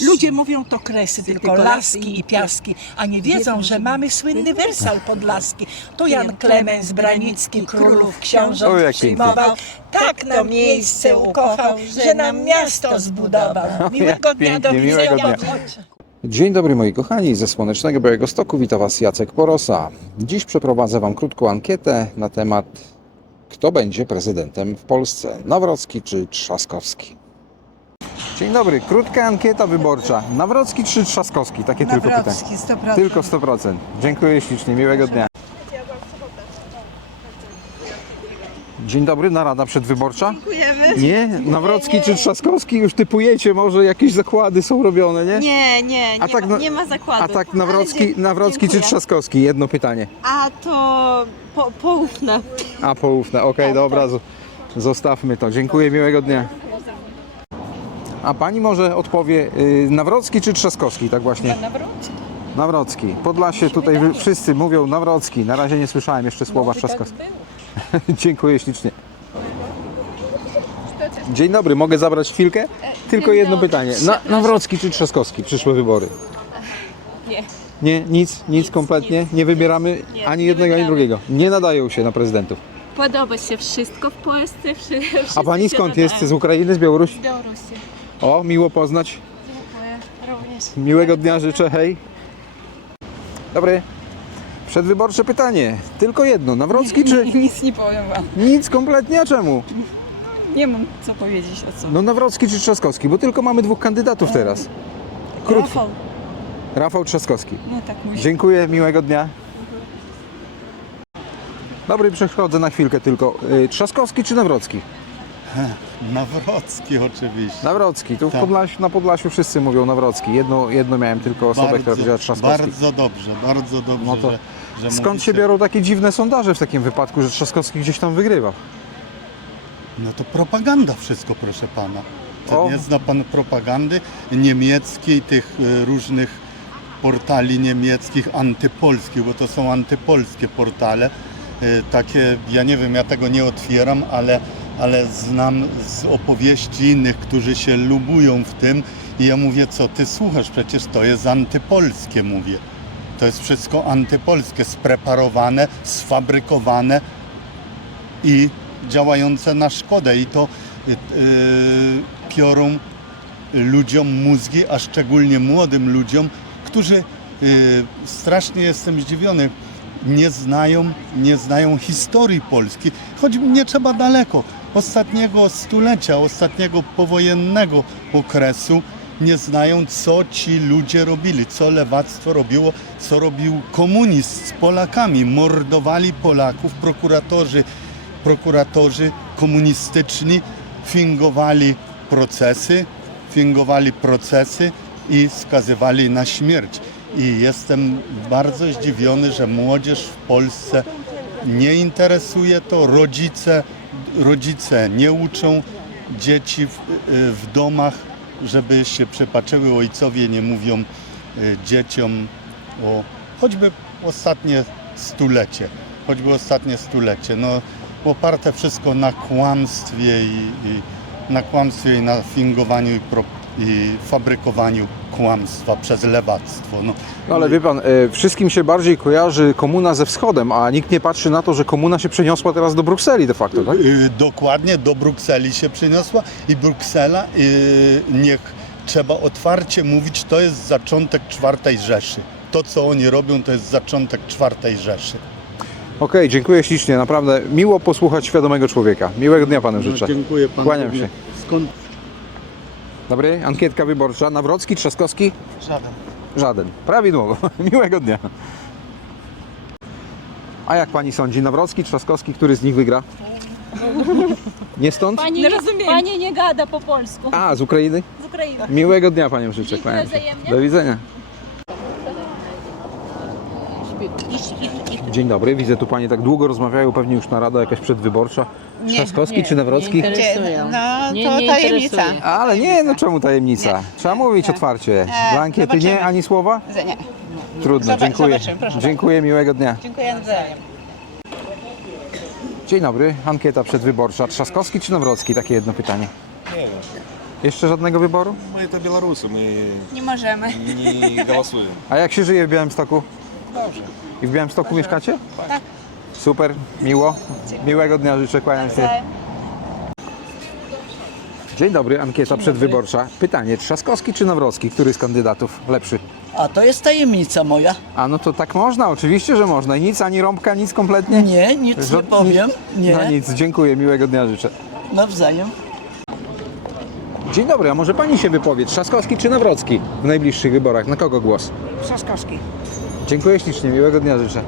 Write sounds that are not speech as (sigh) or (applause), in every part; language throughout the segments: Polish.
Ludzie mówią to kresy, tylko tylko laski i piaski, a nie wiedzą, że mamy słynny wersal podlaski. To Jan Klemens Branicki, królów, książąt przyjmował. Tak nam miejsce ukochał, że nam miasto zbudował. Miłego dnia, do pięknie, miłego widzenia. dnia. Dzień dobry moi kochani, ze Słonecznego Białego Stoku wita Was Jacek Porosa. Dziś przeprowadzę Wam krótką ankietę na temat kto będzie prezydentem w Polsce, Nawrocki czy Trzaskowski. Dzień dobry, krótka ankieta wyborcza. Nawrocki czy Trzaskowski? Takie tylko pytanie. Nawrocki, 100%. Tylko 100%. Dziękuję ślicznie, miłego dnia. Dzień dobry, narada przedwyborcza. Dziękujemy. Nie? Nawrocki czy Trzaskowski? Już typujecie, może jakieś zakłady są robione, nie? Nie, nie, nie, A tak ma, na- nie ma zakładu. A tak Nawrocki, Nawrocki czy. Trzaskowski? Jedno pytanie. A to po, poufne. A poufne, okej, dobra, z- zostawmy to. Dziękuję, miłego dnia. A pani może odpowie, y, Nawrocki czy Trzaskowski, tak właśnie? Nawrocki. Nawrocki. Podlasie tutaj wy- wszyscy mówią Nawrocki. Na razie nie słyszałem jeszcze słowa Trzaskowski. (laughs) Dziękuję ślicznie. Dzień dobry, mogę zabrać chwilkę? Tylko jedno pytanie. Na, Nawrocki czy Trzaskowski? Przyszłe wybory. Nie. Nie, nic, nic kompletnie. Nie wybieramy Nie, ani nie jednego, ani wybieramy. drugiego. Nie nadają się na prezydentów. Podoba się wszystko w Polsce. wszy- A pani się skąd nadają. jest? Z Ukrainy, z Białorusi? Z Białorusi. O, miło poznać. Dziękuję również. Miłego dnia życzę, hej. Dobry. Przedwyborcze pytanie. Tylko jedno. Nawrocki czy... Nic nie powiem wam. Nic kompletnie, a czemu? Nie mam co powiedzieć o co. No Nawrocki czy Trzaskowski, bo tylko mamy dwóch kandydatów teraz. Krótko. Rafał. Rafał Trzaskowski. No tak musi. Dziękuję, miłego dnia. Dobry, przechodzę na chwilkę tylko. Y, Trzaskowski czy Nawrocki? (laughs) Nawrocki oczywiście. Nawrocki. Tu w Tak. Podlasiu, na Podlasiu wszyscy mówią Nawrocki. Jedno, jedno miałem tylko osobę, która powiedziała Trzaskowski. bardzo dobrze, bardzo dobrze, No to że, że Skąd mówicie. się biorą takie dziwne sondaże w takim wypadku, że Trzaskowski gdzieś tam wygrywa? No to propaganda wszystko, proszę pana. To O. nie zna pan propagandy niemieckiej, tych e, różnych portali niemieckich antypolskich, bo to są antypolskie portale. E, Takie, ja nie wiem, ja tego nie otwieram, ale, ale znam z opowieści innych, którzy się lubują w tym i ja mówię, co ty słuchasz, przecież to jest antypolskie, mówię. To jest wszystko antypolskie, spreparowane, sfabrykowane i działające na szkodę i to y, y, piorą ludziom mózgi, a szczególnie młodym ludziom, którzy y, strasznie jestem zdziwiony, nie znają, nie znają historii Polski, choć nie trzeba daleko. Ostatniego stulecia, ostatniego powojennego okresu nie znają, co ci ludzie robili, co lewactwo robiło, co robił komunizm z Polakami. Mordowali Polaków, prokuratorzy, prokuratorzy komunistyczni fingowali procesy, fingowali procesy i skazywali na śmierć. I jestem bardzo zdziwiony, że młodzież w Polsce nie interesuje to, rodzice, rodzice nie uczą dzieci w, w domach, żeby się przepaczyły, ojcowie nie mówią y, dzieciom o choćby ostatnie stulecie, choćby ostatnie stulecie, no oparte wszystko na kłamstwie i, i na kłamstwie i na fingowaniu i, pro, fabrykowaniu kłamstwa przez lewactwo. No, No ale wie pan, e, wszystkim się bardziej kojarzy komuna ze wschodem, a nikt nie patrzy na to, że komuna się przeniosła teraz do Brukseli de facto, tak? Y, Dokładnie do Brukseli się przyniosła i Bruksela y, niech trzeba otwarcie mówić, to jest zaczątek czwartej Rzeszy. To, co oni robią, to jest zaczątek czwartej Rzeszy. Okej, dziękuję ślicznie, naprawdę miło posłuchać świadomego człowieka. Miłego dnia panu życzę. No, dziękuję panu. Kłaniam się. Skąd? Dobry, ankietka wyborcza. Nawrocki, Trzaskowski? Żaden. Żaden. Prawidłowo. (laughs) Miłego dnia. A jak pani sądzi, Nawrocki, Trzaskowski, który z nich wygra? Nie stąd? Pani, Nie rozumiem. pani nie gada po polsku. A, z Ukrainy? Z Ukrainy. Miłego dnia panią życzę. Dziękuję Kłaniam się. wzajemnie. Do widzenia. Dzień dobry, widzę tu Panie tak długo rozmawiają, pewnie już narada jakaś przedwyborcza. Trzaskowski czy Nawrocki? Nie interesują. No, to nie tajemnica. Interesuje. Ale nie, no czemu tajemnica? Trzeba mówić otwarcie. E, Blankiety nie, ani słowa? Nie. Trudno, dziękuję. Dziękuję, miłego dnia. Dziękuję nawzajem. Dzień dobry, ankieta przedwyborcza. Trzaskowski czy Nawrocki? Takie jedno pytanie. Nie wiem. Jeszcze żadnego wyboru? My to Białorusy, my Nie możemy. nie głosujemy. A jak się żyje w Białymstoku? Dobrze. I w Białymstoku mieszkacie? Tak. Super, miło. Miłego dnia życzę, kłaniam się. Dzień dobry, ankieta przedwyborcza. Pytanie, Trzaskowski czy Nawrocki? Który z kandydatów lepszy? A to jest tajemnica moja. A no to tak można, oczywiście, że można. I nic, ani rąbka, nic kompletnie? Nie, nic nie Ża- powiem. No Nie, nic, dziękuję, miłego dnia życzę. nawzajem. Dzień dobry, a może pani się wypowie, Trzaskowski czy Nawrocki w najbliższych wyborach? Na kogo głos? Trzaskowski. Dziękuję ślicznie, miłego dnia życzę.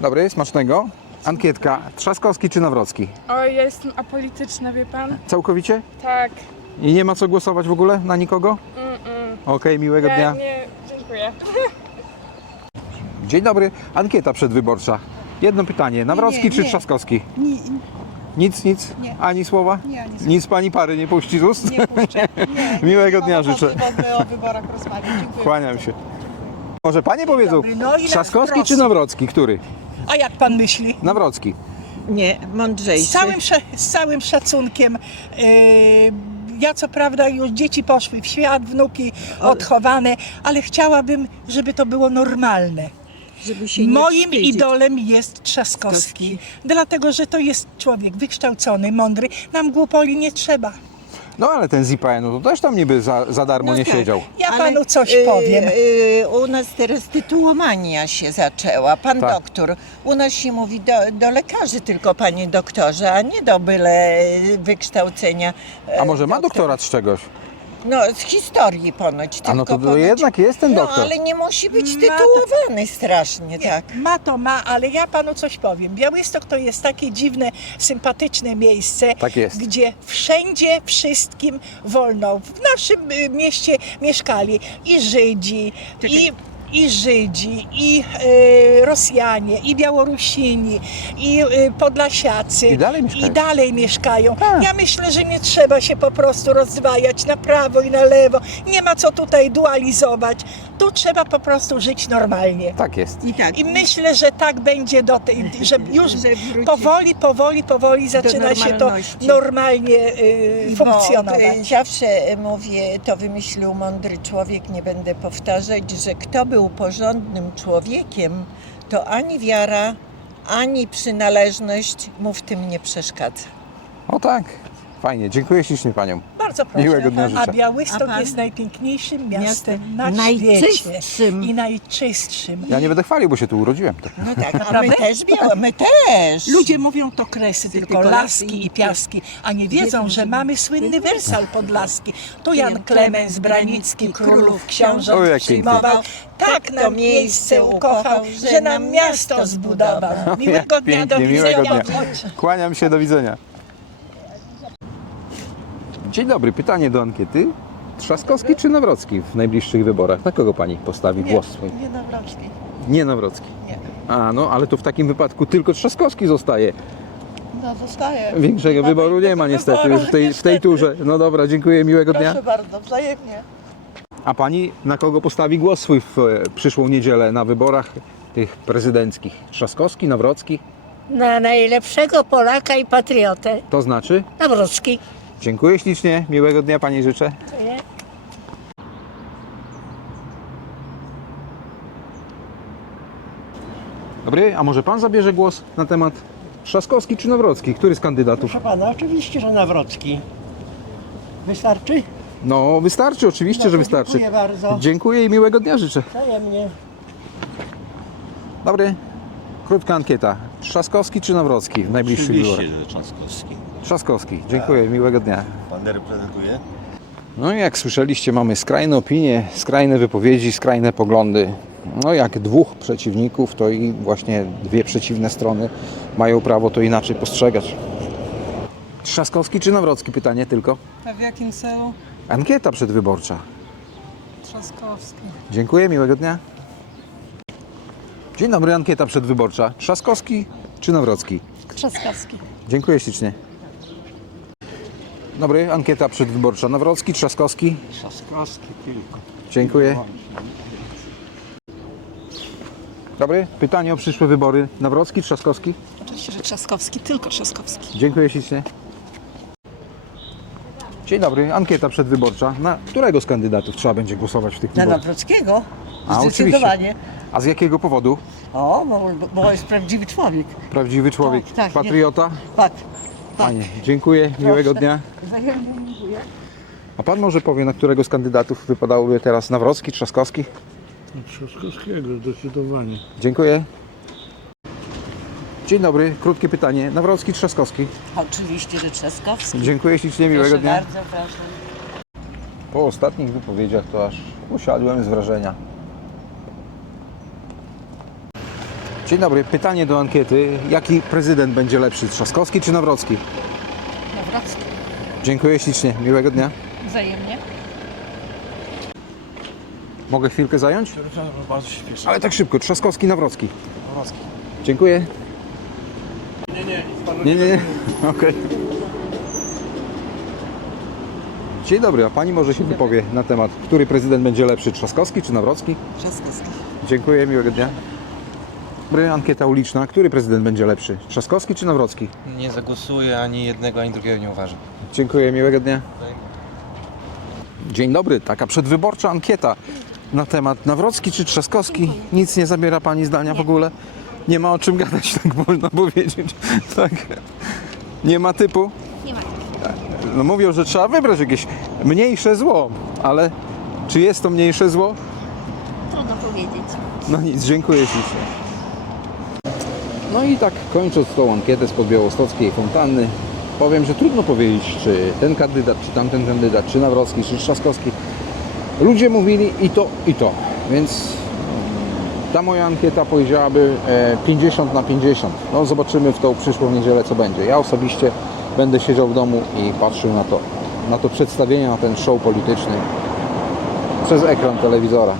Dobry, smacznego. Ankietka, Trzaskowski czy Nawrocki? Oj, ja jestem apolityczna, wie pan? Całkowicie? Tak. I nie ma co głosować w ogóle na nikogo? Okej, miłego Ja dnia. nie, dziękuję. (laughs) Dzień dobry, ankieta przedwyborcza. Jedno pytanie, Nawrocki czy Trzaskowski? Nic, nic? Ani słowa? Nie, ani Nic pani pary nie puści z ust? Nie puszczę. (laughs) Nie, Miłego nie dnia mam życzę. możliwości o wyborach rozmawiać. Dziękuję. Kłaniam się. Może panie powiedzą, dobry, no i Trzaskowski czy Nawrocki? Który? A jak pan myśli? Nawrocki. Nie, mądrzejszy. Z całym, sze- z całym szacunkiem. Yy, ja co prawda już dzieci poszły w świat, wnuki odchowane, ale chciałabym, żeby to było normalne. żeby się nie Moim wstydzić. idolem jest Trzaskowski, dlatego że to jest człowiek wykształcony, mądry. Nam głupoli nie trzeba. No ale ten ZIPN no to też tam niby za, za darmo No nie tak. siedział. Ja Ale, panu coś y, powiem. y, u nas teraz tytułomania się zaczęła. Pan Tak. doktor. U nas się mówi do, do lekarzy tylko panie doktorze, a nie do byle wykształcenia. e, A może ma doktora. doktorat z czegoś? No, z historii ponoć. A no tylko to ponoć. jednak jest ten doktor. No, ale nie musi być Ma tytułowany strasznie, Nie, tak. Ma to ma, ale ja panu coś powiem. Białystok to jest takie dziwne, sympatyczne miejsce, Tak jest. gdzie wszędzie wszystkim wolno. W naszym y, mieście mieszkali i Żydzi, i, i Żydzi, i y, Rosjanie, i Białorusini, i y, Podlasiacy. I dalej mieszkają. I dalej mieszkają. Tak. Ja myślę, że nie trzeba się po prostu rozdwajać na prawo i na lewo. Nie ma co tutaj dualizować. Tu trzeba po prostu żyć normalnie. Tak jest. I tak. I myślę, że tak będzie do tej, (laughs) że już powoli, powoli, powoli zaczyna się to normalnie y, Bo, funkcjonować. y, zawsze mówię, to wymyślił mądry człowiek, nie będę powtarzać, że kto był porządnym człowiekiem, to ani wiara, ani przynależność mu w tym nie przeszkadza. O tak. Fajnie, dziękuję ślicznie paniom. Bardzo proszę. miłego dnia A życzę. Białystok A pan? jest najpiękniejszym miastem na najczystszym. świecie. I najczystszym. Ja nie będę chwalił, bo się tu urodziłem. Tak. No tak, a my też białe, my też. Ludzie mówią to kresy, tylko tylko laski i i piaski, a nie wiedzą, że mamy słynny wersal podlaski. Tu Jan Klemens Branicki, królów książąt O, jak przyjmował. pięknie. Tak nam miejsce ukochał, że nam miasto zbudował. Miłego dnia, do pięknie, miłego widzenia. dnia. Kłaniam się, do widzenia. Dzień dobry, pytanie do ankiety. Trzaskowski czy Nawrocki w najbliższych wyborach? Na kogo pani postawi głos swój? Nie Nawrocki. Nie Nawrocki. Nie. A, no ale to w takim wypadku tylko Trzaskowski zostaje. No zostaje. Większego wyboru nie ma niestety wyboru, już w tej, w tej niestety. turze. No dobra, dziękuję, miłego dnia. Proszę bardzo, wzajemnie. A pani na kogo postawi głos swój w e, przyszłą niedzielę na wyborach tych prezydenckich? Trzaskowski, Nawrocki? na najlepszego Polaka i patriotę. To znaczy? Nawrocki. Dziękuję ślicznie, miłego dnia pani życzę. Dobry, a może pan zabierze głos na temat Trzaskowski czy Nawrocki? Który z kandydatów? Proszę pana, oczywiście, że Nawrocki. Wystarczy? No, wystarczy, oczywiście, No, że wystarczy. Dziękuję bardzo. Dziękuję i miłego dnia życzę. Wzajemnie. Dobry, krótka ankieta. Trzaskowski czy Nawrocki w najbliższych wyborach? Oczywiście, że Trzaskowski. Trzaskowski. Dziękuję, miłego dnia. Pan reprezentuje? No i jak słyszeliście, mamy skrajne opinie, skrajne wypowiedzi, skrajne poglądy. No jak dwóch przeciwników, to i właśnie dwie przeciwne strony mają prawo to inaczej postrzegać. Trzaskowski czy Nawrocki? Pytanie tylko. A w jakim celu? Ankieta przedwyborcza. Trzaskowski. Dziękuję, miłego dnia. Dzień dobry, ankieta przedwyborcza. Trzaskowski czy Nawrocki? Trzaskowski. Dziękuję ślicznie. Dobry, ankieta przedwyborcza. Nawrocki, Trzaskowski? Trzaskowski tylko. Dziękuję. Dobry, pytanie o przyszłe wybory. Nawrocki, Trzaskowski? Oczywiście, że Trzaskowski, tylko Trzaskowski. Dziękuję ślicznie. Dzień dobry, ankieta przedwyborcza. Na którego z kandydatów trzeba będzie głosować w tych Na wyborach? Nawrockiego? A, Zdecydowanie. A z jakiego powodu? O, bo, bo jest prawdziwy człowiek. Prawdziwy człowiek, Tak, tak, nie- patriota? Tak. Panie, dziękuję, miłego dnia. Wzajemnie dziękuję. A pan może powie, na którego z kandydatów wypadałoby teraz Nawrocki, Trzaskowski? Trzaskowskiego zdecydowanie. Dziękuję. Dzień dobry, krótkie pytanie. Nawrocki, Trzaskowski? Oczywiście, że Trzaskowski. Dziękuję ślicznie, miłego Proszę dnia. bardzo, proszę. Po ostatnich wypowiedziach to aż usiadłem z wrażenia. Dzień dobry, pytanie do ankiety. Jaki prezydent będzie lepszy, Trzaskowski czy Nawrocki? Nawrocki. Dziękuję ślicznie, miłego dnia. Wzajemnie. Mogę chwilkę zająć? Bardzo się śpieszę. Ale tak szybko, Trzaskowski, Nawrocki. Dziękuję. Nie, nie, nie. Nie, nie, (laughs) okej. Dzień dobry, a pani może się wypowie na temat, który prezydent będzie lepszy, Trzaskowski czy Nawrocki? Trzaskowski. Dziękuję, miłego dnia. Dobry, ankieta uliczna. Który prezydent będzie lepszy? Trzaskowski czy Nawrocki? Nie zagłosuję ani jednego, ani drugiego nie uważam. Dziękuję, miłego dnia. Dzień dobry, taka przedwyborcza ankieta na temat Nawrocki czy Trzaskowski. Nic nie zabiera Pani zdania w ogóle? Nie ma o czym gadać, (laughs) tak można powiedzieć. Tak. Nie ma typu? Nie ma. No mówią, że trzeba wybrać jakieś mniejsze zło, ale czy jest to mniejsze zło? Trudno powiedzieć. No nic, dziękuję ślicznie. No i tak kończąc tą ankietę spod białostockiej fontanny, powiem, że trudno powiedzieć, czy ten kandydat, czy tamten kandydat, czy Nawrocki, czy Trzaskowski. Ludzie mówili i to, i to, więc ta moja ankieta powiedziałaby e, 50 na 50. No zobaczymy w tą przyszłą niedzielę, co będzie. Ja osobiście będę siedział w domu i patrzył na to, na to przedstawienie, na ten show polityczny przez ekran telewizora.